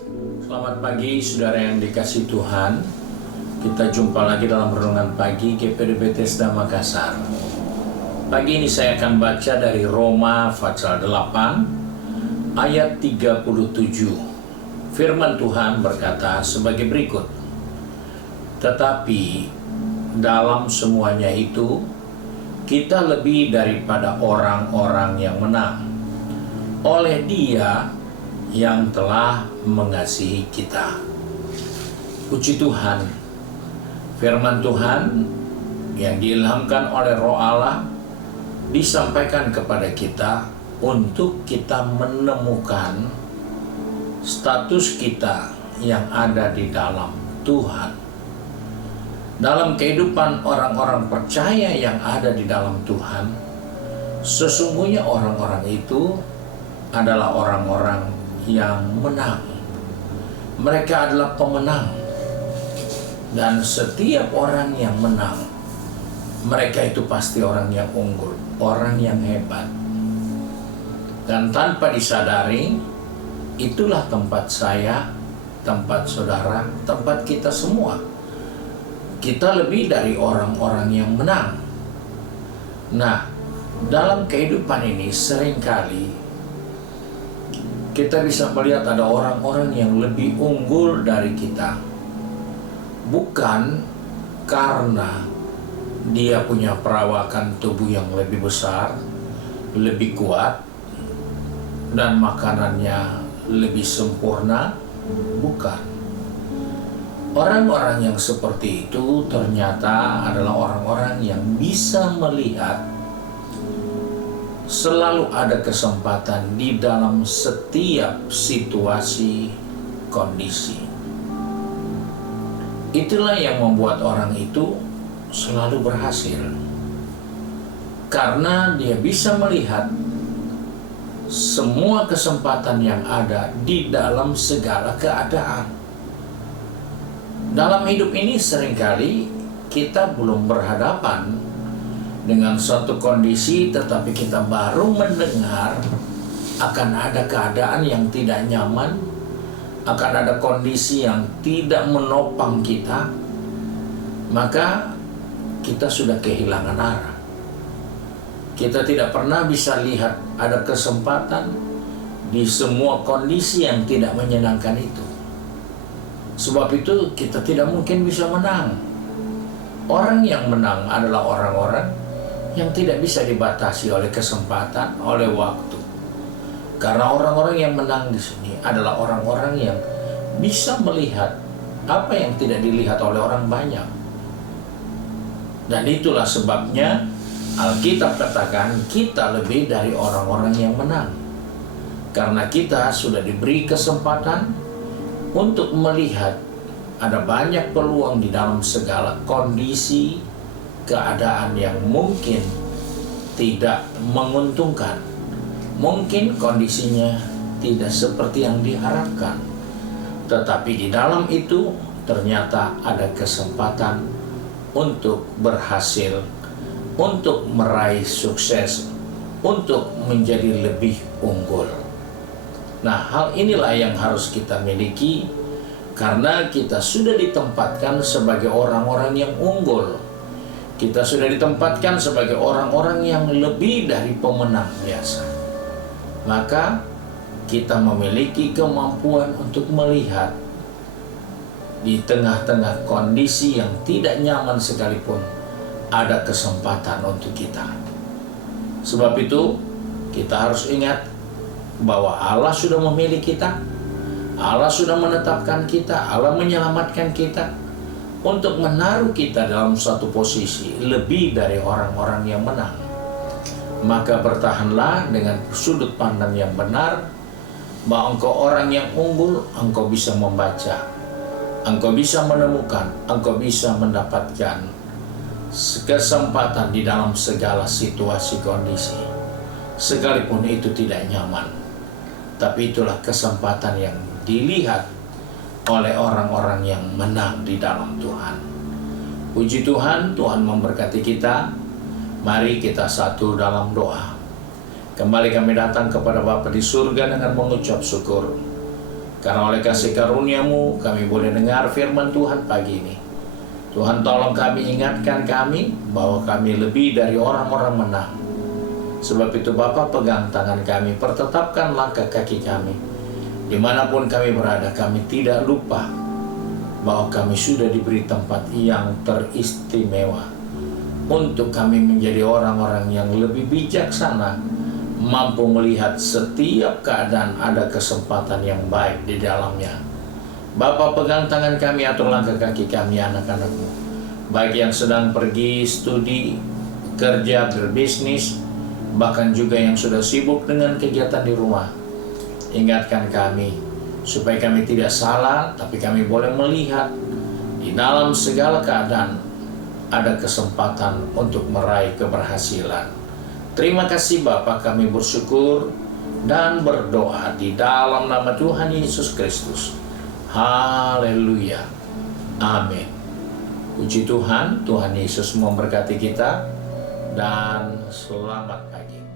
Selamat pagi saudara yang dikasihi Tuhan. Kita jumpa lagi dalam renungan pagi GPD Bethesda Makassar. Pagi ini saya akan baca dari Roma pasal 8 ayat 37. Firman Tuhan berkata sebagai berikut. Tetapi dalam semuanya itu kita lebih daripada orang-orang yang menang oleh Dia yang telah mengasihi kita. Puji Tuhan, firman Tuhan yang diilhamkan oleh Roh Allah disampaikan kepada kita untuk kita menemukan status kita yang ada di dalam Tuhan. Dalam kehidupan orang-orang percaya yang ada di dalam Tuhan, sesungguhnya orang-orang itu adalah orang-orang yang menang. Mereka adalah pemenang. Dan setiap orang yang menang, mereka itu pasti orang yang unggul, orang yang hebat. Dan tanpa disadari, itulah tempat saya, tempat saudara, tempat kita semua. Kita lebih dari orang-orang yang menang. Nah, dalam kehidupan ini seringkali kita bisa melihat ada orang-orang yang lebih unggul dari kita. Bukan karena dia punya perawakan tubuh yang lebih besar, lebih kuat, dan makanannya lebih sempurna. Bukan. Orang-orang yang seperti itu ternyata adalah orang-orang yang bisa melihat selalu ada kesempatan di dalam setiap situasi, kondisi. Itulah yang membuat orang itu selalu berhasil. Karena dia bisa melihat semua kesempatan yang ada di dalam segala keadaan. Dalam hidup ini seringkali kita belum berhadapan dengan suatu kondisi, tetapi kita baru mendengar akan ada keadaan yang tidak nyaman, akan ada kondisi yang tidak menopang kita, maka kita sudah kehilangan arah. Kita tidak pernah bisa lihat ada kesempatan di semua kondisi yang tidak menyenangkan itu. Sebab itu kita tidak mungkin bisa menang. Orang yang menang adalah orang-orang yang tidak bisa dibatasi oleh kesempatan, oleh waktu. Karena orang-orang yang menang di sini adalah orang-orang yang bisa melihat apa yang tidak dilihat oleh orang banyak. Dan itulah sebabnya Alkitab katakan kita lebih dari orang-orang yang menang. Karena kita sudah diberi kesempatan untuk melihat ada banyak peluang di dalam segala kondisi, keadaan yang mungkin tidak menguntungkan. Mungkin kondisinya tidak seperti yang diharapkan. Tetapi di dalam itu ternyata ada kesempatan untuk berhasil, untuk meraih sukses, untuk menjadi lebih unggul. Nah, hal inilah yang harus kita miliki karena kita sudah ditempatkan sebagai orang-orang yang unggul. Kita sudah ditempatkan sebagai orang-orang yang lebih dari pemenang biasa. Maka kita memiliki kemampuan untuk melihat di tengah-tengah kondisi yang tidak nyaman sekalipun ada kesempatan untuk kita. Sebab itu kita harus ingat bahwa Allah sudah memilih kita, Allah sudah menetapkan kita, Allah menyelamatkan kita untuk menaruh kita dalam suatu posisi lebih dari orang-orang yang menang. Maka bertahanlah dengan sudut pandang yang benar, bahwa engkau orang yang unggul, engkau bisa membaca, engkau bisa menemukan, engkau bisa mendapatkan kesempatan di dalam segala situasi kondisi. Sekalipun itu tidak nyaman, tapi itulah kesempatan yang dilihat oleh orang-orang yang menang di dalam Tuhan. Puji Tuhan, Tuhan memberkati kita. Mari kita satu dalam doa. Kembali kami datang kepada Bapa di surga dengan mengucap syukur. Karena oleh kasih karunia-Mu kami boleh dengar firman Tuhan pagi ini. Tuhan, tolong kami, ingatkan kami bahwa kami lebih dari orang-orang menang. Sebab itu Bapa, pegang tangan kami, pertetapkan langkah kaki kami. Dimanapun kami berada, kami tidak lupa bahwa kami sudah diberi tempat yang teristimewa untuk kami menjadi orang-orang yang lebih bijaksana, mampu melihat setiap keadaan ada kesempatan yang baik di dalamnya. Bapa, pegang tangan kami, atur langkah kaki kami, anak-anak-Mu, baik yang sedang pergi studi, kerja, berbisnis, bahkan juga yang sudah sibuk dengan kegiatan di rumah. Ingatkan kami supaya kami tidak salah, tapi kami boleh melihat di dalam segala keadaan ada kesempatan untuk meraih keberhasilan. Terima kasih Bapa, kami bersyukur dan berdoa di dalam nama Tuhan Yesus Kristus. Haleluya. Amin. Puji Tuhan, Tuhan Yesus memberkati kita dan selamat pagi.